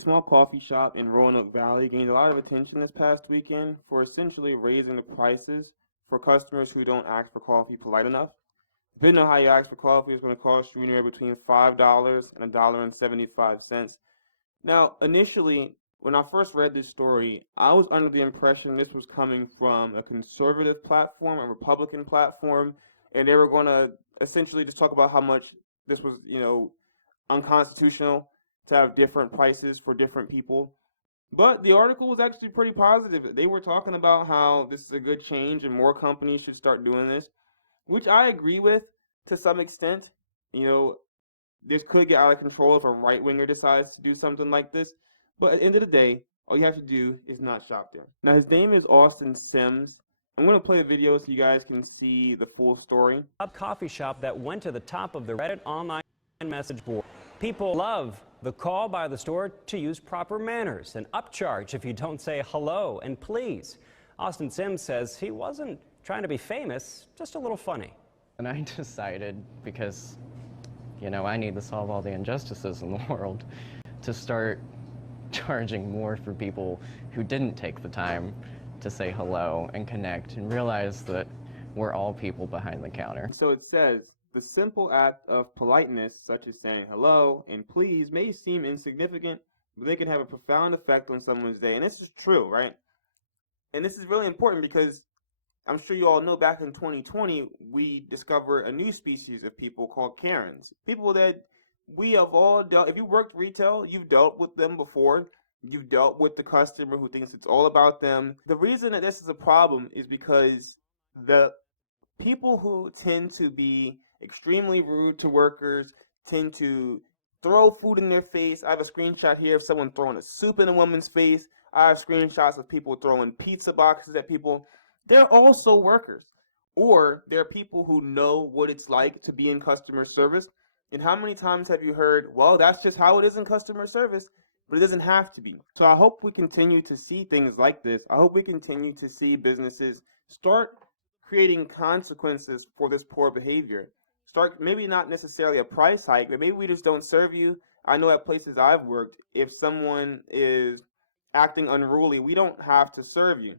small coffee shop in Roanoke Valley gained a lot of attention this past weekend for essentially raising the prices for customers who don't ask for coffee polite enough. Depending on how you ask for coffee, it's going to cost you anywhere between $5 and $1.75. Now, initially, when I first read this story, I was under the impression this was coming from a conservative platform, a Republican platform, and they were going to essentially just talk about how much this was, unconstitutional to have different prices for different people. But the article was actually pretty positive. They were talking about how this is a good change and more companies should start doing this, which I agree with to some extent. You know, this could get out of control if a right winger decides to do something like this. But at the end of the day, all you have to do is not shop there. Now, his name is Austin Sims. I'm going to play a video so you guys can see the full story. A coffee shop that went to the top of the Reddit online message board. People love the call by the store to use proper manners and upcharge if you don't say hello and please. Austin Sims says he wasn't trying to be famous, just a little funny. And I decided, because, I need to solve all the injustices in the world, to start charging more for people who didn't take the time to say hello and connect and realize that we're all people behind the counter. So it says, the simple act of politeness, such as saying hello and please, may seem insignificant, but they can have a profound effect on someone's day. And this is true, right? And this is really important because I'm sure you all know back in 2020, we discovered a new species of people called Karens. People that we have all dealt, if you worked retail, you've dealt with them before. You've dealt with the customer who thinks it's all about them. The reason that this is a problem is because the people who tend to be extremely rude to workers tend to throw food in their face. I have a screenshot here of someone throwing a soup in a woman's face. I have screenshots of people throwing pizza boxes at people. They're also workers. Or they're people who know what it's like to be in customer service. And how many times have you heard, well, that's just how it is in customer service, but it doesn't have to be. So I hope we continue to see things like this. I hope we continue to see businesses start creating consequences for this poor behavior. Start, maybe not necessarily a price hike, but maybe we just don't serve you. I know at places I've worked, if someone is acting unruly, we don't have to serve you.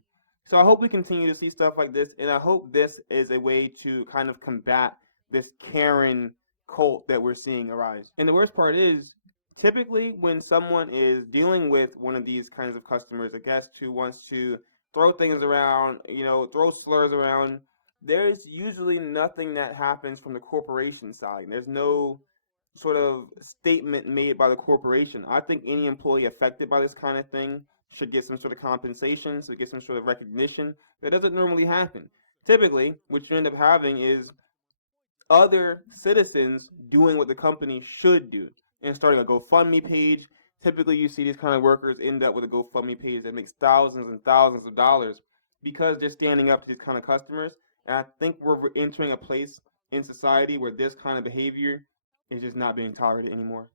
So I hope we continue to see stuff like this, and I hope this is a way to kind of combat this Karen cult that we're seeing arise. And the worst part is, typically when someone is dealing with one of these kinds of customers, a guest who wants to throw things around, throw slurs around, there's usually nothing that happens from the corporation side. There's no sort of statement made by the corporation. I think any employee affected by this kind of thing should get some sort of compensation, so get some sort of recognition. That doesn't normally happen. Typically, what you end up having is other citizens doing what the company should do and starting a GoFundMe page. Typically, you see these kind of workers end up with a GoFundMe page that makes thousands and thousands of dollars because they're standing up to these kind of customers. And I think we're entering a place in society where this kind of behavior is just not being tolerated anymore.